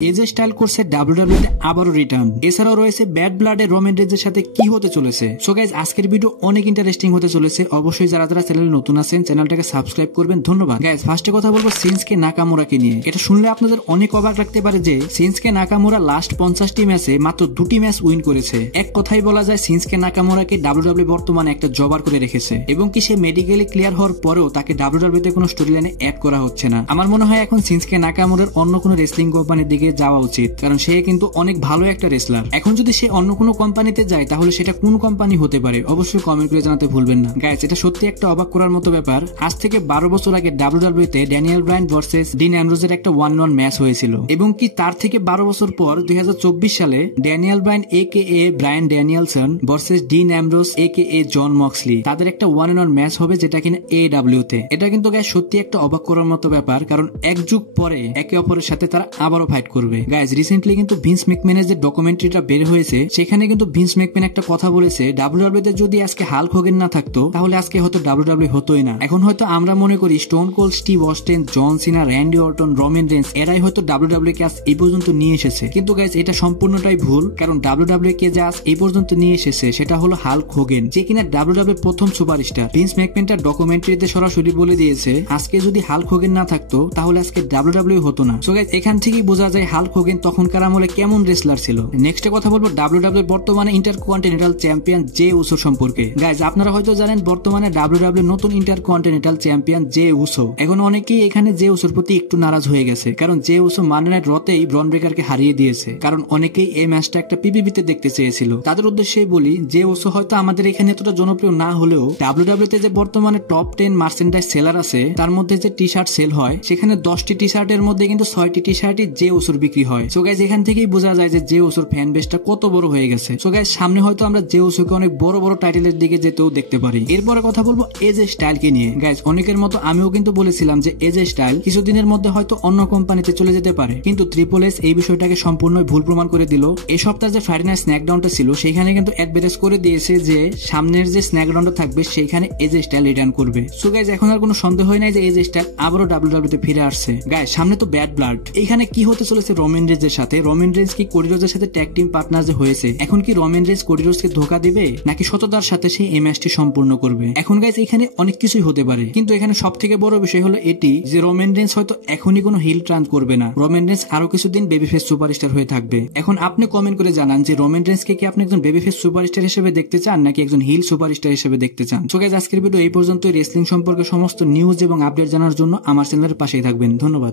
এজে স্টাইল করছে ডাব্লিউডাব্লিউ তে আবারও রিটার্ন। এছাড়াও রয়েছে ব্যাড ব্লাডে রোমান রেঞ্জের সাথে কি হতে চলেছে। সো গাইজ আজকের ভিডিও অনেক ইন্টারেস্টিং হতে চলেছে। অবশ্যই যারা যারা চ্যানেলে নতুন আছেন চ্যানেলটাকে সাবস্ক্রাইব করবেন। ধন্যবাদ। গাইজ ফার্স্টে কথা বলবো সিনস্কে নাকামুরাকে নিয়ে। এটা শুনলে আপনাদের অনেক অবাক লাগতে পারে যে সিনস্কে নাকামুরা লাস্ট 50টি ম্যাচে মাত্র 2টি ম্যাচ উইন করেছে। এক কথাই বলা যায় সিনস্কে নাকামুরাকে ডাব্লিউডাব্লিউ বর্তমানে একটা জবার করে রেখেছে এবং কি সে মেডিকেলি ক্লিয়ার হওয়ার পরেও তাকে ডাব্লিউডাব্লিউ তে কোনো স্টোরি লাইনে অ্যাড করা হচ্ছে না। আমার মনে হয় এখন সিনস্কে নাকামুরার অন্য কোনো রেসলিং কোম্পানির দিকে যাওয়া উচিত, কারণ সে কিন্তু অনেক ভালো একটা রেসলার। এখন যদি সে অন্য কোনো কোম্পানিতে যায় তাহলে সেটা কোন কোম্পানি হতে পারে অবশ্যই কমেন্ট করে জানাতে ভুলবেন না। গাইস এটা সত্যি একটা অবাক করার মতো ব্যাপার। আজ থেকে 12 বছর আগে ডাব্লিউডাব্লিউ তে ড্যানিয়েল ব্রায়ান ভার্সেস ডিন অ্যামব্রোজের একটা 1-1 ম্যাচ হয়েছিল এবং কি তার থেকে 12 বছর পর 2024 সালে Daniel Bryan AKA Bryan Danielson versus Dean Ambrose AKA Jon Moxley তাদের একটা 1-1 ম্যাচ হবে, যেটা কিনা AEW তে। এটা কিন্তু গাইস সত্যি একটা অবাক করার মতো ব্যাপার, কারণ এক যুগ পরে একে অপরের সাথে তারা আবারও ফাইট করবে। গাইস রিসেন্টলি কিন্তু ভিন্স ম্যাকম্যানের যে ডকুমেন্টারিটা বের হয়েছে সেখানে কিন্তু ভিন্স ম্যাকম্যান একটা কথা বলেছে, ডাব্লিউডাব্লিউ তে যদি আজকে হাল্ক হোগেন না থাকতো তাহলে আজকে হয়তো ডাব্লিউডাব্লিউ হতোই না। এখন হয়তো আমরা মনে করি স্টোন কোল্ড স্টিভ অস্টিন, জন সিনা, র্যান্ডি অর্টন, রোমান রেঞ্জ এরাই হয়তো ডাব্লিউডাব্লিউ কে আজ এই পর্যন্ত নিয়ে এসেছে, কিন্তু গাইস এটা সম্পূর্ণটাই ভুল। কারণ ডাব্লিউডাব্লিউ কে যে আজ এই পর্যন্ত নিয়ে এসেছে সেটা হলো হাল্ক হোগেন, যে কিনা ডাব্লিউডাব্লিউ প্রথম সুপারস্টার। ভিন্স ম্যাকম্যান তার ডকুমেন্টারিতে সরাসরি বলে দিয়েছে আজকে যদি হাল্ক হোগেন না থাকতো তাহলে আজকে ডাব্লিউডাব্লিউ হতো না। সো গাইস এখান থেকেই বোঝা যায় হাল্ক হোগেন তখনকার আমলে কেমন রেসলার ছিল। নেক্সট কথা বলবো ডাব্লিউডাব্লিউ বর্তমানে ইন্টারকন্টিনেন্টাল চ্যাম্পিয়ন জে উসো সম্পর্কে। গাইজ আপনারা হয়তো জানেন বর্তমানে ডাব্লিউডাব্লিউ নতুন ইন্টারকন্টিনেন্টাল চ্যাম্পিয়ন জে উসো। এখন অনেকেই এখানে জে উসোর প্রতি একটু নারাজ হয়ে গেছে, কারণ জে উসো মানডে নাইট রতেই ব্রন ব্রেকারকে হারিয়ে দিয়েছে। কারণ অনেকেই এই ম্যাচটা একটা পিপিভিতে দেখতে চেয়েছিল। তাদের উদ্দেশ্যে বলি যে উসো হয়তো আমাদের এখানে এতটা জনপ্রিয় না হলেও ডাব্লিউডাব্লিউ তে যে বর্তমানে টপ 10 মার্চেন্ডাইজ সেলার আছে তার মধ্যে যে টি শার্ট সেল হয় সেখানে 10টি টি শার্টের মধ্যে কিন্তু 6টি টি শার্টই জে উসোর বিক্রি হয়। সো গাইজ এখান থেকেই বোঝা যায় যে জে উসোর ফ্যান বেসটা কত বড় হয়ে গেছে। সো গাইজ সামনে হয়তো আমরা জে উসোকে অনেক বড় বড় টাইটেলের দিকে যেতেও দেখতে পারি। এরপরে কথা বলবো এজে স্টাইলকে নিয়ে। গাইজ অনেকের মতো আমিও কিন্তু বলেছিলাম যে এজে স্টাইল কিছুদিনের মধ্যে হয়তো অন্য কোম্পানিতে চলে যেতে পারে, কিন্তু ট্রিপল এস এই বিষয়টাকে সম্পূর্ণ ভুল প্রমাণ করে দিল। এই সপ্তাহে যে ফ্রাইডে নাইট স্ন্যাকডাউনটা ছিল সেখানে কিন্তু অ্যাডভার্টাইজ করে দিয়েছে যে সামনের যে স্ন্যাকডাউনটা থাকবে সেইখানে এজে স্টাইল রিটার্ন করবে। সো গাইজ এখন আর কোনো সন্দেহ হয় নাই যে এজে স্টাইল আবারও ডাব্লিউডাব্লিউ তে ফিরে আসছে। গাইজ সামনে তো ব্যাড ব্লাড। এখানে কি হতে চলেছে রোমান রেঞ্জের সাথে? রোমান রেঞ্জ কি কোডি রোজের সাথে ট্যাগ টিম পার্টনার যে হয়েছে, এখন কি রোমান রেঞ্জ কোডি রোজকে ধোকা দিবে নাকি সততার সাথে সে এই ম্যাচটি সম্পূর্ণ করবে? এখন গাইজ এখানে অনেক কিছুই হতে পারে, কিন্তু এখানে সব থেকে বড় বিষয় হলো এটি যে রোমান রেঞ্জ হয়তো এখনই কোনো হিল টার্ন করবে না। রোমান রেঞ্জ আরো কিছুদিন বেবিফেস সুপারস্টার হয়ে থাকবে। এখন আপনি কমেন্ট করে জানান যে রোমান রেঞ্জকে কি আপনি একজন বেবিফেস সুপারস্টার হিসেবে দেখতে চান নাকি একজন হিল সুপারস্টার হিসেবে দেখতে চান? সো গাইজ আজকের ভিডিও এই পর্যন্ত। রেসলিং সম্পর্কে সমস্ত নিউজ এবং আপডেট জানার জন্য আমার চ্যানেলের পাশেই থাকবেন। ধন্যবাদ।